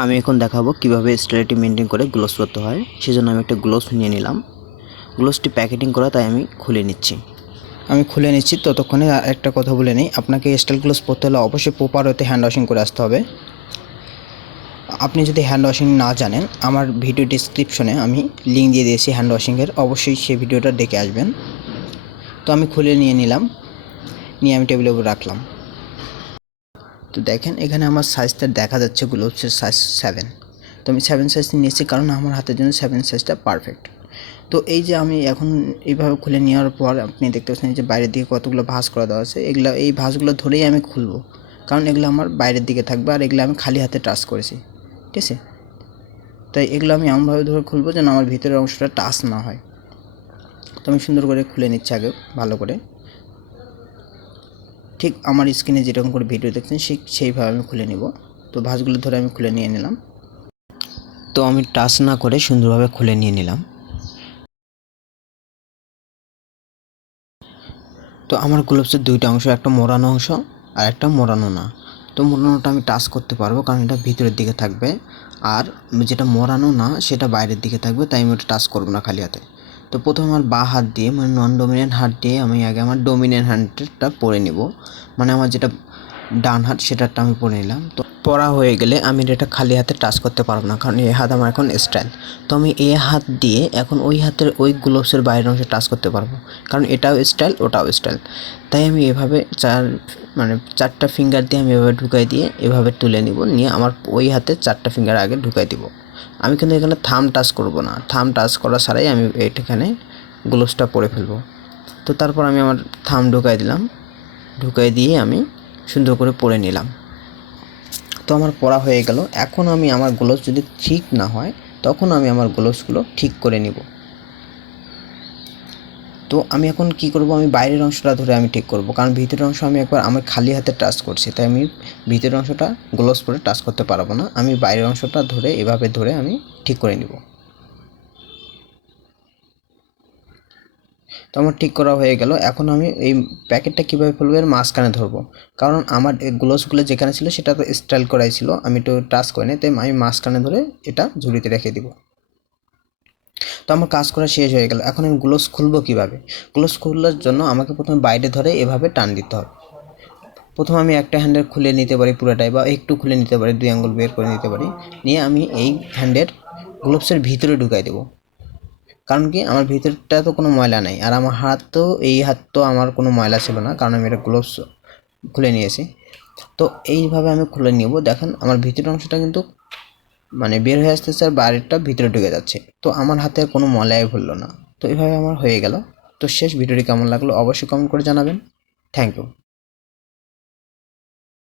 আমি এখন দেখাবো কিভাবে স্টেরিলিটি মেনটেন করে গ্লোভস পরতে হয়। সেজন্য আমি একটা গ্লোভস নিয়ে নিলাম। গ্লোভসটি প্যাকেটিং করা, তাই আমি খুলে নিচ্ছি। ততক্ষণে একটা কথা বলে নিই, আপনাকে স্টেরিল গ্লোভস পরতে হলে অবশ্যই প্রপার ওয়েতে হ্যান্ড ওয়াশিং করে আসতে হবে। আপনি যদি হ্যান্ড ওয়াশিং না জানেন, আমার ভিডিও ডিসক্রিপশনে আমি লিঙ্ক দিয়ে দিয়েছি হ্যান্ড ওয়াশিংয়ের, অবশ্যই সেই ভিডিওটা দেখে আসবেন। তো আমি খুলে নিয়ে নিলাম, নিয়ে আমি টেবিলের উপর রাখলাম। তো দেখেন এখানে আমার সাইজটা দেখা যাচ্ছে, গ্লোভসের সাইজ 7। তো আমি 7 সাইজ নিয়েছি, কারণ আমার হাতের জন্য 7 সাইজটা পারফেক্ট। তো এই যে আমি এখন এইভাবে খুলে নেওয়ার পর আপনি দেখতে পাচ্ছেন যে বাইরের দিকে কতগুলো ভাঁজ করা দেওয়া আছে। এই ভাঁজগুলো ধরেই আমি খুলবো, কারণ এগুলো আমার বাইরের দিকে থাকবে, আর এগুলো আমি খালি হাতে টাচ করেছি, ঠিক আছে? তাই এগুলো আমি এমনভাবে ধরে খুলবো যেন আমার ভিতরের অংশটা টাচ না হয়। তো আমি সুন্দর করে খুলে নিচ্ছি আগে ভালো করে, ঠিক আমার স্ক্রিনে যেরকম করে ভিডিও দেখছেন সেইভাবে আমি খুলে নিব। তো ভাঁজগুলো ধরে আমি খুলে নিয়ে নিলাম। তো আমি টাচ না করে সুন্দরভাবে খুলে নিয়ে নিলাম। তো আমার গ্লোভসের দুইটা অংশ, একটা মোড়ানো অংশ আর একটা মোড়ানো না। তো মোড়ানোটা আমি টাচ করতে পারবো, কারণ এটা ভিতরের দিকে থাকবে, আর যেটা মোড়ানো না সেটা বাইরের দিকে থাকবে, তাই আমি ওটা টাচ করবো না খালি হাতে। তো প্রথমে আমার বাঁ হাত দিয়ে, মানে নন ডোমিনেন্ট হাত দিয়ে আমি আগে আমার ডোমিনেন্ট হ্যান্ডটা পরে নিব, মানে আমার যেটা ডান হাত সেটারটা আমি পরে নিলাম। তো পরা হয়ে গেলে আমি এটা খালি হাতে টাচ করতে পারবো না, কারণ এই হাত আমার এখন স্টাইল। তো আমি এই হাত দিয়ে এখন ওই হাতের ওই গ্লোভসের বাইরের অংশে টাচ করতে পারবো, কারণ এটাও স্টাইল ওটাও স্টাইল। তাই আমি এভাবে চারটা ফিঙ্গার দিয়ে আমি এভাবে ঢুকাই দিয়ে এভাবে তুলে নিব, নিয়ে আমার ওই হাতে 4টা ফিঙ্গার আগে ঢুকাই দিব। আমি কিন্তু এখানে থাম টাচ করব না, থাম টাচ করা ছাড়াই আমি এখানে গ্লোভসটা পরে ফেলবো। তো তারপর আমি আমার থাম ঢুকাই দিলাম, ঢুকাই দিয়ে আমি সুন্দর করে পরে নিলাম। তো আমার পরা হয়ে গেল। এখন আমি আমার গ্লোভস যদি ঠিক না হয়, তখন আমি আমার গ্লোভসগুলো ঠিক করে নিব। তো আমি এখন কি করব, আমি বাইরের অংশটা ধরে আমি ঠিক করব, কারণ ভিতরের অংশ আমি একবার আমার খালি হাতে টাচ করছি, তাই আমি ভিতরের অংশটা গ্লোভস পরে টাচ করতে পারবো না। আমি বাইরের অংশটা ধরে এভাবে ধরে আমি ঠিক করে নিব। তো আমার ঠিক করা হয়ে গেল। এখন আমি এই প্যাকেটটা কীভাবে খুলবো, এর মাঝখানে ধরবো, কারণ আমার এই গ্লোভসগুলো যেখানে ছিল সেটা তো স্টাইল করাই ছিল, আমি তো টাচ করিনি, তাই আমি মাঝখানে ধরে এটা ঝুড়িতে রেখে দিব। তো আমার কাজ করা শেষ হয়ে গেল। এখন আমি গ্লোভস খুলবো কীভাবে? গ্লোভস খোলার জন্য আমাকে প্রথমে বাইরে ধরে এভাবে টান দিতে হবে। প্রথমে আমি একটা হ্যান্ডেল খুলে নিতে পারি পুরোটাই, বা একটু খুলে নিতে পারি, 2 আঙ্গুল বের করে নিতে পারি, নিয়ে আমি এই হ্যান্ডের গ্লোভসের ভিতরে ঢুকাই দেবো। কারণ কি, আমার ভিতরটা তো কোনো ময়লা নাই, আর আমার হাত তো এই হাত তো আমার কোনো ময়লা ছিল না, কারণ আমি এটা গ্লোভস খুলে নিয়েছি। তো এইভাবে আমি খুলে নিব। দেখেন আমার ভিতরের অংশটা কিন্তু মানে বের হয়ে আসতেছে, আর বাইরেরটা ভিতরে ঢুকে যাচ্ছে। তো আমার হাতে আর কোনো ময়লাই ভরলো না। তো এইভাবে আমার হয়ে গেল। তো শেষ ভিডিওটি কেমন লাগলো অবশ্যই কমেন্ট করে জানাবেন। Thank you.